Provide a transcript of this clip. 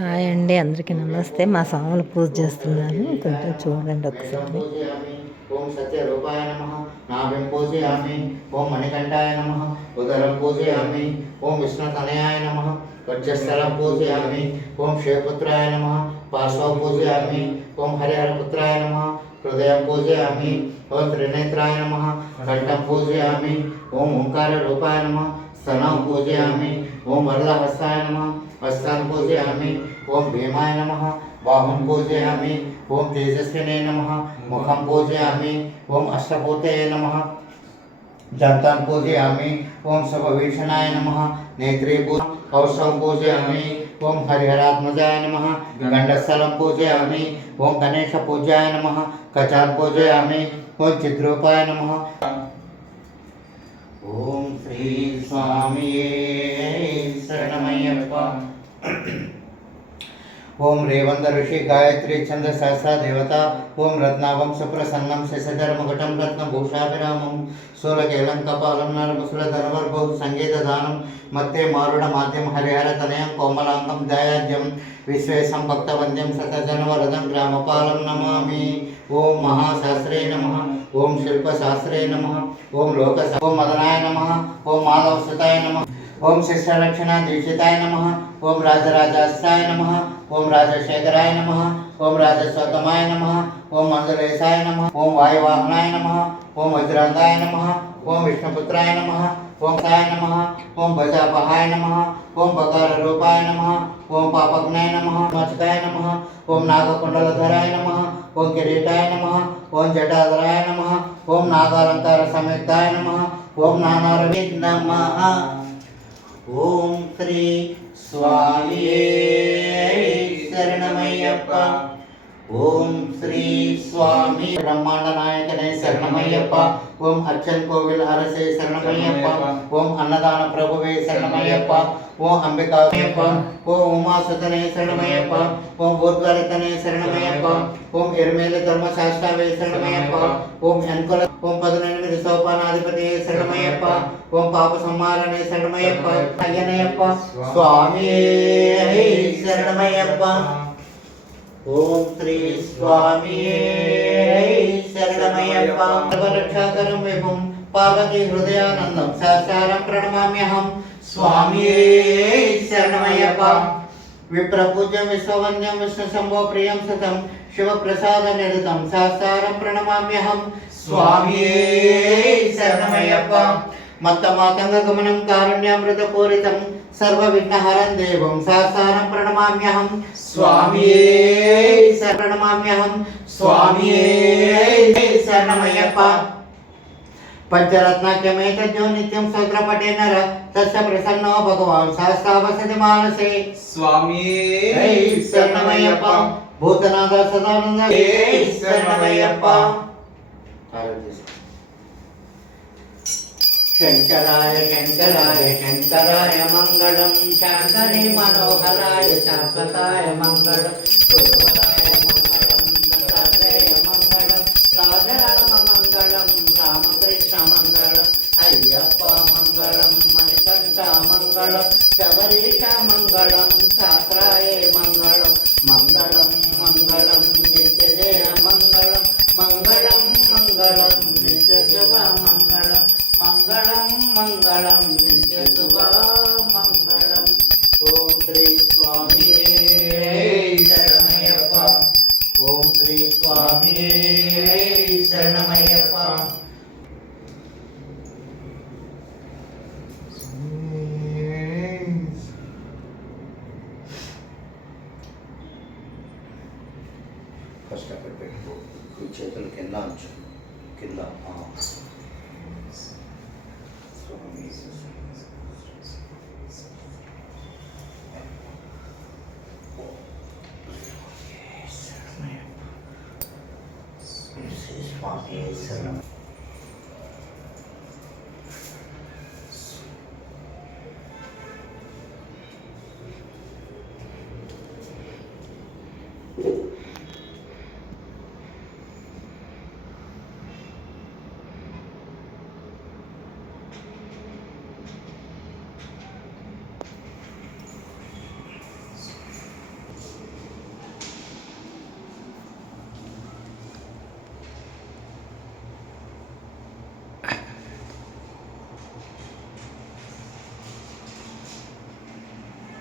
Hi అండి, అందరికీ నమస్తే. మా స్వాములు పూజ చేస్తున్నారు, కొంచెం చూడండి ఒకసారి. ఓం సత్య రూపాయ నమః. నాభిం పూజయామి. ఓం మణికంఠాయ నమః. ఉదరం పూజయామి. ఓం విష్ణుతనయాయ నమః. వక్షస్థలం పూజయామి. ఓం శివపుత్రాయ నమః. పార్శ్వం పూజయామి. ఓం హరిహరపుత్రాయ నమః. హృదయం పూజయామి. ఓం త్రినేత్రాయ నమః. కంఠం పూజయామి. ఓం ఓంకార రూపాయ నమః. स्तनं पूजयामि. ओं वरदहस्ताय नमः. हस्तान् पूजयामि. ओं भीमाय नमः. बाहुं पूजयामि. ओं तेजस्विने नमः. मुखं पूजयामि. ओं अष्टभूतये नमः. दन्तान् पूजयामि. ओं सर्ववीक्षणाय नमः. नेत्रे कौशं पूजयामि. ओं हरिहरात्मजाय नमः. गण्डस्थलं पूजयामि. ओं गणेशपूजाय नमः. कचान् पूजयामि. ओं चिद्रूपाय नमः. ओम श्री स्वामी शरणमय्यप्प. ओम रेवंत ऋषि गायत्री छंद सहस्रा देवता. ओम रत्नावं सुप्रसन्नं शशिधर्मघटं रत्नभूषाभिरामं शूलकेलं कपालं नरमुसलधरवर्भौ संगीतदानं मत्ते मारुड माध्यम हरिहर तनयं कोमलांगं दयाज्यं विश्वेशं भक्तवन्द्यं शतजनवरदं ग्रामपालं नमामि. ओम महाशास्त्रे नमः. ओम शिल्पशास्त्रे नमः. ओम ओम मदनाय नमः. ओम माधवसुताय नमः. ओम शिष्यरक्षणा दीक्षिताय नमः. ओम राजराजास्ताय नमः. ओम राजशेखराय नमः. ओम राजस्वतमाय नमः. ओम मंदलेशाय नमः. ओम वायुवाहनाय नमः. ओम वज्रांगाय नमः. ओम विष्णुपुत्राय नमः. ओम साय नमः. ओम भजापहाय नमः. ओम बकार रूपाय नमः. ओम पापग्नाय नमः. मचकाय नमः. ओम नागकुंडलधराय नमः. ओम किरीटाय नमः. ओम जटाधराय नमः. ओम नागालंकार समेताय नमः. ओम नानारवे नमः. ओम श्री स्वामी शरणमय्यप्प. ओम श्री स्वामी ब्रह्मांड नायकने शरणमय्यप्प. ओम अर्चन कोविल अरसे शरणमय्यप्प. ओम अन्नदान प्रभुवे शरणमय्यप्प. ओम अंबिकायप्प. ओम उमासुतने शरणमय्यप्प. ओम ऊर्ध्वरतने शरणमय्यप्प. ओम इरमेल धर्मशास्त्रावे शरणमय्यप्प. ओम एनकुल ओम 18 सोपानाधिपति शरणमय्यप्प. ओम पाप संहारणे शरणमय्यप्प. अय्यनयप्प स्वामी शरणमय्यप्प. ओम श्री स्वामी शरणमय्यप्प. सर्वरक्षाकरं विभुं पार्वती हृदयानन्दं सहस्रं प्रणमाम्यहं. स्वामी शरणमय्यप्प. विप्रपूज्यं विश्ववन्द्यं विष्णुशम्भो प्रियं सतं शिवप्रसादनिरतं सहस्रं प्रणमाम्यहं. स्वामी शरणमय्यप्प. मत्तमातङ्गगमनं कारुण्यामृतपूरितं सर्वविघ्नहरं देवं सहस्रं प्रणमाम्यहं. स्वामी प्रणमाम्यहं. स्वामी शरणमय्यप्प. पंचरत्नाख्यमेतद्यो नित्यं स्तोत्रपठे नर तस्य प्रसन्नो भगवान् सहस्रावसति मानसे. स्वामी शरणमय्यप्प. भूतनाथ सदानंद शरणमय्यप्प. शंकराय शंकराय शंकराय मंगलम. शांकरी मनोहराय शाश्वताय मंगलम. गुरुवराय मंगलम. दत्तात्रेय मंगलम. राजाराम मंगलम. रामकृष्ण मंगलम. अय्यप्प मंगलम. मणिकंठ मंगलम. शबरीश मंगलम. शास्त्राय मंगलम. मंगलम मंगलम नित्यजय मंगलम. मंगलम मंगलम नित्यशुभ मंगलम. मंगलम मंगलम नित्यशुभ मंगलम. ओम श्री स्वामी शरणमय्यप्प. ओम श्री स्वामी शरणमय्यप्प. కష్టపెట్టు చేతులు కింద ఉంచు. కింద स्वामी शरण.